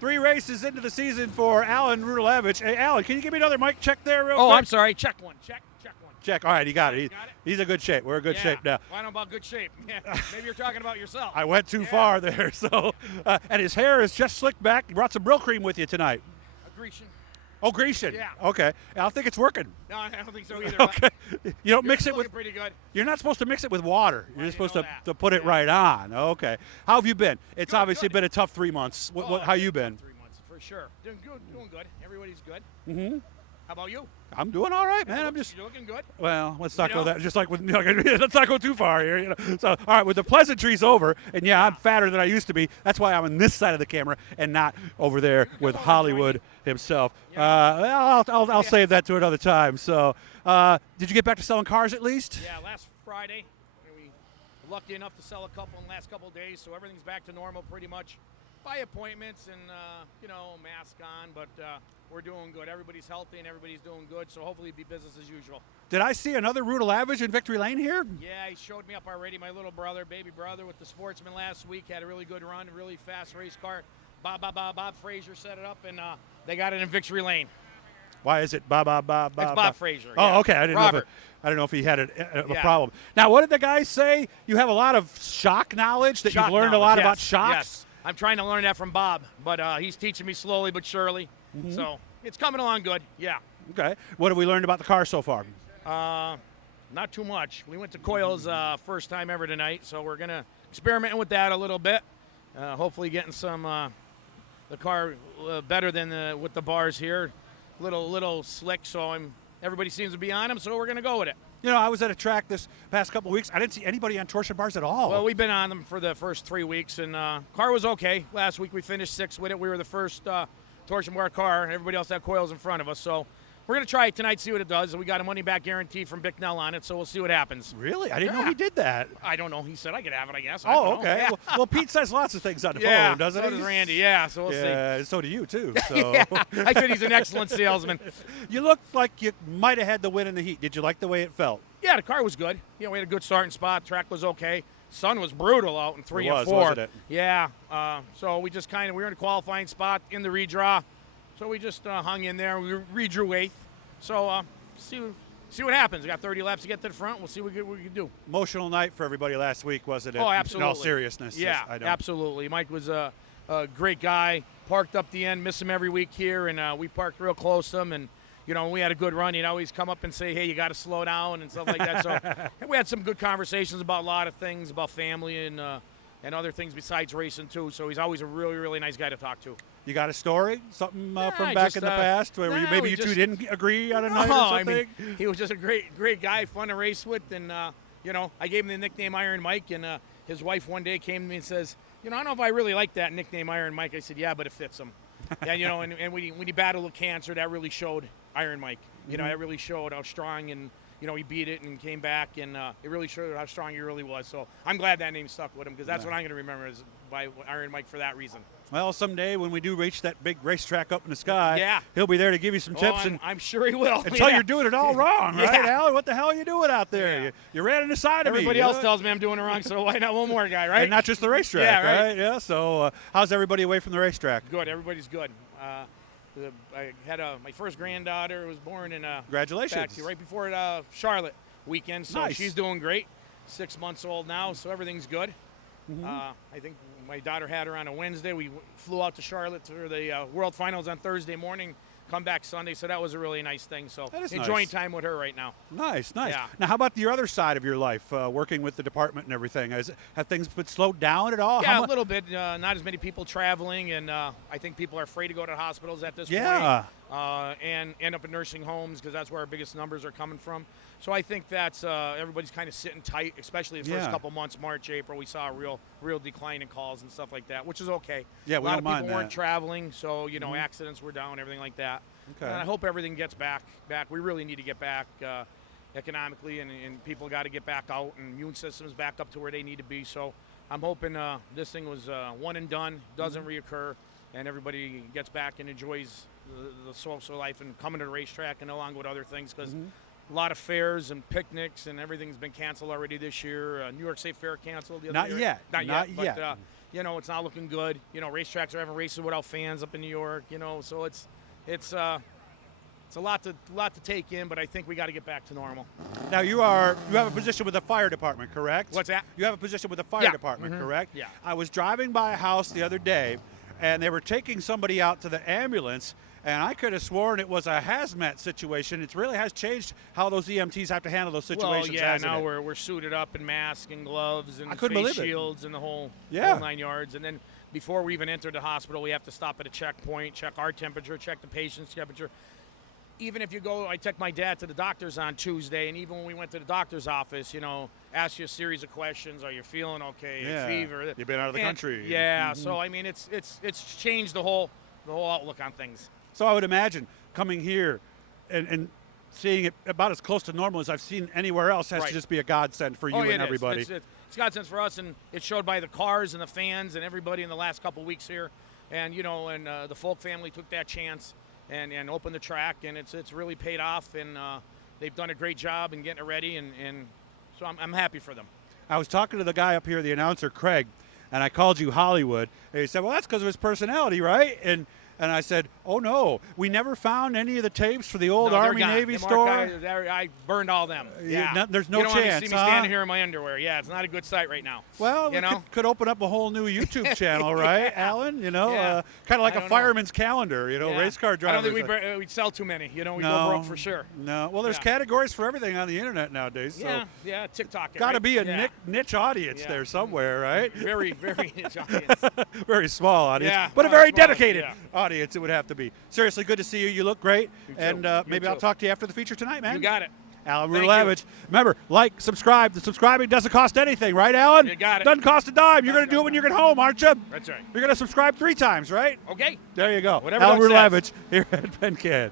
3 races into the season for Alan Rudalavage. Hey, Alan, can you give me another mic check there real quick? Oh, I'm sorry. Check one. Check one. Check. All right, he got it. Got it? He's in good shape. We're in good shape now. Well, I don't know about good shape. Yeah, maybe you're talking about yourself. I went too far there. So, and his hair is just slicked back. You brought some Brill cream with you tonight. Grecian. Oh, Grecian. Yeah. Okay. I don't think it's working. No, I don't think so either. Okay. You don't mix it with. Pretty good. You're not supposed to mix it with water. You're just supposed know to put it right on. Okay. How have you been? It's obviously good. been a tough 3 months. How you been? 3 months for sure. Doing good. Everybody's good. Mm-hmm. How about you? I'm doing all right, man. You're looking good. Well, let's not go that. Just like with, let's not go too far here. You know? So, all right, with the pleasantries over, and yeah, I'm fatter than I used to be. That's why I'm on this side of the camera and not over there with Hollywood himself. Yeah. I'll save that to another time. So, did you get back to selling cars at least? Yeah, last Friday. We were lucky enough to sell a couple in the last couple of days, so everything's back to normal pretty much. By appointments and, mask on, but we're doing good. Everybody's healthy and everybody's doing good, so hopefully it'll be business as usual. Did I see another Rudalavage in Victory Lane here? Yeah, he showed me up already. My little brother, baby brother, with the Sportsman last week, had a really good run, a really fast race car. Bob Frazier set it up, and they got it in Victory Lane. Why is it Bob? It's Bob Frazier. Oh, yeah. okay. I didn't know if he had a Yeah. problem. Now, what did the guy say? You have a lot of shock knowledge, that you've learned a lot about shocks? Yes. I'm trying to learn that from Bob, but he's teaching me slowly but surely. Mm-hmm. So it's coming along good, yeah. Okay. What have we learned about the car so far? Not too much. We went to coils first time ever tonight, so we're going to experiment with that a little bit. Hopefully getting some the car better than with the bars here. Little slick, so everybody seems to be on them, so we're going to go with it. You know, I was at a track this past couple of weeks. I didn't see anybody on torsion bars at all. Well, we've been on them for the first 3 weeks, and car was okay. Last week we finished 6th with it. We were the first torsion bar car. Everybody else had coils in front of us, so we're going to try it tonight, see what it does. We got a money-back guarantee from Bicknell on it, so we'll see what happens. Really? I didn't know he did that. I don't know. He said I could have it, I guess. Oh, okay. Yeah. Well, Pete says lots of things on the phone, doesn't he? So does Randy, yeah, so we'll see. Yeah, so do you, too. So. Yeah, I said he's an excellent salesman. You looked like you might have had the win in the heat. Did you like the way it felt? Yeah, the car was good. We had a good starting spot. Track was okay. Sun was brutal out in 3 and 4. Wasn't it? Yeah. So we just we were in a qualifying spot in the redraw. So we just hung in there. We redrew 8th. So see what happens. We got 30 laps to get to the front. We'll see what we can do. Emotional night for everybody last week, wasn't it? Oh, absolutely. In all seriousness. Yeah, I know. absolutely. Mike was a great guy. Parked up the end. Miss him every week here, and we parked real close to him. And we had a good run. He'd always come up and say, hey, you got to slow down and stuff like that. So we had some good conversations about a lot of things, about family and other things besides racing, too. So he's always a really, really nice guy to talk to. You got a story? Something from back in the past where maybe you two didn't agree on a night or something? I mean, he was just a great guy, fun to race with. And, I gave him the nickname Iron Mike. And his wife one day came to me and says, I don't know if I really like that nickname Iron Mike. I said, yeah, but it fits him. Yeah, and when he battled with cancer, that really showed Iron Mike. That really showed how strong and, he beat it and came back, and it really showed how strong he really was. So I'm glad that name stuck with him, because that's what I'm going to remember is by Iron Mike for that reason. Well, someday when we do reach that big racetrack up in the sky, yeah, he'll be there to give you some tips. And I'm sure he will. Until you're doing it all wrong, right, Al? What the hell are you doing out there? Yeah. You ran in the side of me. Everybody else tells me I'm doing it wrong, so why not one more guy, right? And not just the racetrack, right? right? Yeah, so how's everybody away from the racetrack? Good. Everybody's good. I had my first granddaughter was born in congratulations right before Charlotte weekend, so nice. She's doing great. 6 months old now, so everything's good. Mm-hmm. I think my daughter had her on a Wednesday. We flew out to Charlotte for the World Finals on Thursday morning, come back Sunday, so that was a really nice thing. So enjoying time with her right now. Nice. Yeah. Now, how about your other side of your life, working with the department and everything? Have things been slowed down at all? Yeah, a little bit. Not as many people traveling, and I think people are afraid to go to hospitals at this point. And end up in nursing homes, because that's where our biggest numbers are coming from. So I think that's everybody's kind of sitting tight, especially the first couple months, March, April. We saw a real decline in calls and stuff like that, which is okay. Yeah, a lot of people that. weren't traveling, so accidents were down, everything like that. Okay. And I hope everything gets back. We really need to get back economically, and people got to get back out, and immune systems back up to where they need to be. So I'm hoping this thing was one and done, doesn't reoccur, and everybody gets back and enjoys the social life and coming to the racetrack and along with other things, because a lot of fairs and picnics and everything's been canceled already this year. New York State Fair canceled the other year. Not yet. But you know, it's not looking good. You know, racetracks are having races without fans up in New York. You know, so it's a lot to take in, but I think we got to get back to normal. Now you have a position with the fire department, correct? What's that? You have a position with the fire department, correct? Yeah. I was driving by a house the other day, and they were taking somebody out to the ambulance, and I could have sworn it was a hazmat situation. It really has changed how those EMTs have to handle those situations. Well, yeah, hasn't now it? we're suited up in masks and gloves and I couldn't face believe it. shields and the whole 9 yards. And then before we even enter the hospital, we have to stop at a checkpoint, check our temperature, check the patient's temperature. Even if you go, I took my dad to the doctor's on Tuesday, and even when we went to the doctor's office, you know, ask you a series of questions. Are you feeling okay? Yeah. Fever? You've been out of the country. Yeah. So I mean, it's changed the whole outlook on things. So I would imagine coming here and seeing it about as close to normal as I've seen anywhere else has to just be a godsend for you and everybody. It's godsend for us, and it showed by the cars and the fans and everybody in the last couple of weeks here. And you know, and the Folk family took that chance and opened the track, and it's really paid off, and they've done a great job in getting it ready, and so I'm happy for them. I was talking to the guy up here, the announcer, Craig, and I called you Hollywood, and he said, well, that's because of his personality, right? And I said, oh, no, we never found any of the tapes for the old Army-Navy store. I burned all them. Yeah. There's no you don't chance, want to see me standing here in my underwear. Yeah, it's not a good sight right now. Well, we could open up a whole new YouTube channel, right, Alan? You know, kind of like a fireman's calendar, you know, race car drivers. I don't think we'd sell too many. You know, we'd go broke for sure. No. Well, there's categories for everything on the internet nowadays. So yeah, TikTok. Got to be a niche audience there somewhere, right? Very, very niche audience. Very small audience, but a very dedicated audience it would have to be. Seriously, good to see you. You look great. And maybe I'll talk to you after the feature tonight, man. You got it. Alan Rudalavage. Remember, like, subscribe. The subscribing doesn't cost anything, right, Alan? You got it. Doesn't cost a dime. You're going to do it when you get home, aren't you? That's right. You're going to subscribe 3 times, right? Okay. There you go. Whatever Alan Doug Rudalavage says. here at Penn.